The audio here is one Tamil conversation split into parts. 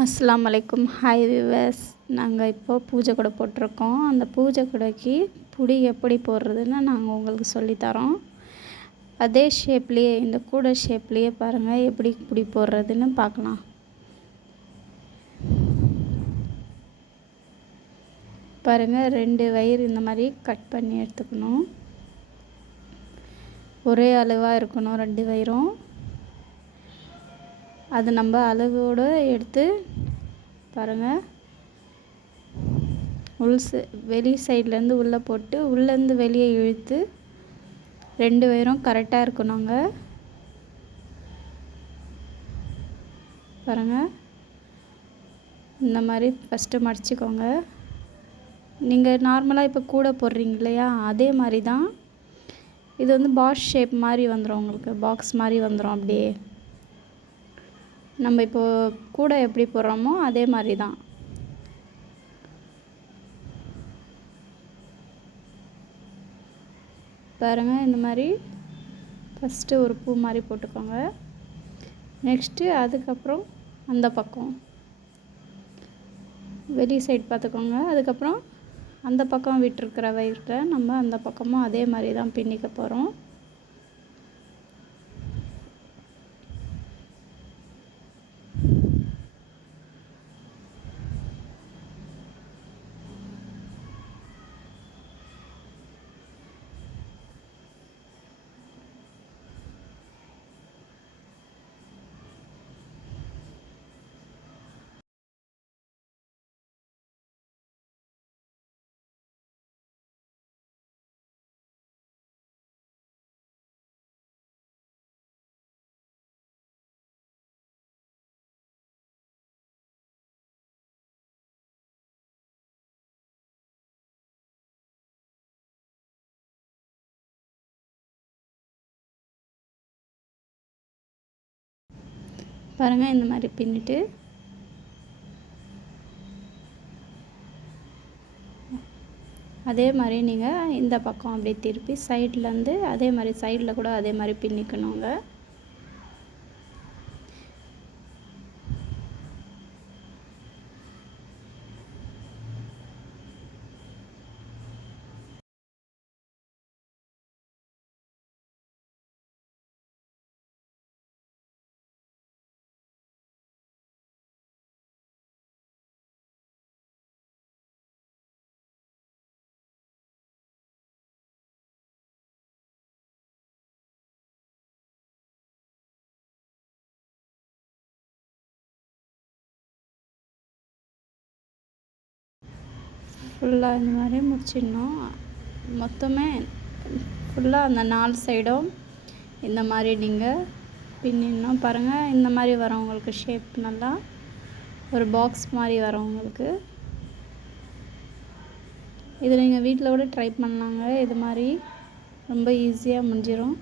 அஸ்ஸலாமு அலைக்கும். Hi viewers. நாங்கள் இப்போது பூஜை கூடை போட்டிருக்கோம். அந்த பூஜை கூடைக்கு புடி எப்படி போடுறதுன்னு நாங்கள் உங்களுக்கு சொல்லித்தரோம். அதே ஷேப்லேயே, இந்த கூடை ஷேப்லேயே பாருங்கள் எப்படி புடி போடுறதுன்னு பார்க்கலாம். பாருங்கள், 2 வயர் இந்த மாதிரி கட் பண்ணி எடுத்துக்கணும். ஒரே அளவாக இருக்கணும் 2 வயரும். அது நம்ம அளவோடு எடுத்து பாருங்கள், வெளி சைட்லேருந்து உள்ளே போட்டு உள்ளேருந்து வெளியே இழுத்து 2 வயரும் கரெக்டாக இருக்கணுங்க. பாருங்கள், இந்த மாதிரி ஃபஸ்ட்டு மடிச்சுக்கோங்க. நீங்கள் நார்மலாக இப்போ கூடை போடுறீங்க இல்லையா, அதே மாதிரி தான் இது வந்து பாக்ஸ் ஷேப் மாதிரி வந்துடும். உங்களுக்கு பாக்ஸ் மாதிரி வந்துடும். அப்படியே நம்ம இப்போது கூடை எப்படி போடுறோமோ அதே மாதிரி தான். பாருங்கள், இந்த மாதிரி ஃபஸ்ட்டு ஒரு பூ மாதிரி போட்டுக்கோங்க. நெக்ஸ்ட்டு அதுக்கப்புறம் அந்த பக்கம் வெளி சைடு பார்த்துக்கோங்க. அதுக்கப்புறம் அந்த பக்கம் விட்டுருக்கிற வயிற்றை நம்ம அந்த பக்கமும் அதே மாதிரி தான் பின்னிக்க போகிறோம். பாருங்கள், இந்த மாதிரி பின்னிட்டு அதே மாதிரி நீங்கள் இந்த பக்கம் அப்படியே திருப்பி சைட்லேருந்து அதே மாதிரி சைடில் கூட அதே மாதிரி பின்னிக்கணுங்க. ஃபுல்லாக இந்த மாதிரி முடிச்சிடணும். மொத்தமே ஃபுல்லாக அந்த 4 சைடும் இந்த மாதிரி நீங்கள் பின்னிடணும். பாருங்கள், இந்த மாதிரி வரும் உங்களுக்கு ஷேப். நல்லா ஒரு பாக்ஸ் மாதிரி வரும் உங்களுக்கு. இது நீங்கள் வீட்டில் கூட ட்ரை பண்ணலாங்க. இது மாதிரி ரொம்ப ஈஸியாக முடிஞ்சிடும்.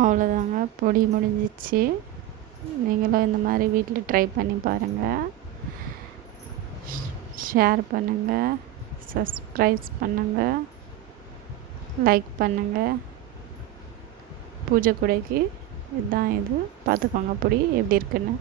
அவ்வளோதாங்க, பொடி முடிஞ்சிச்சு. நீங்களும் இந்த மாதிரி வீட்டில் ட்ரை பண்ணி பாருங்கள். ஷேர் பண்ணுங்கள், சப்ஸ்கிரைப் பண்ணுங்கள், லைக் பண்ணுங்கள். பூஜை கூடைக்கு இதுதான், இது பார்த்துக்கோங்க பொடி எப்படி இருக்குன்னு.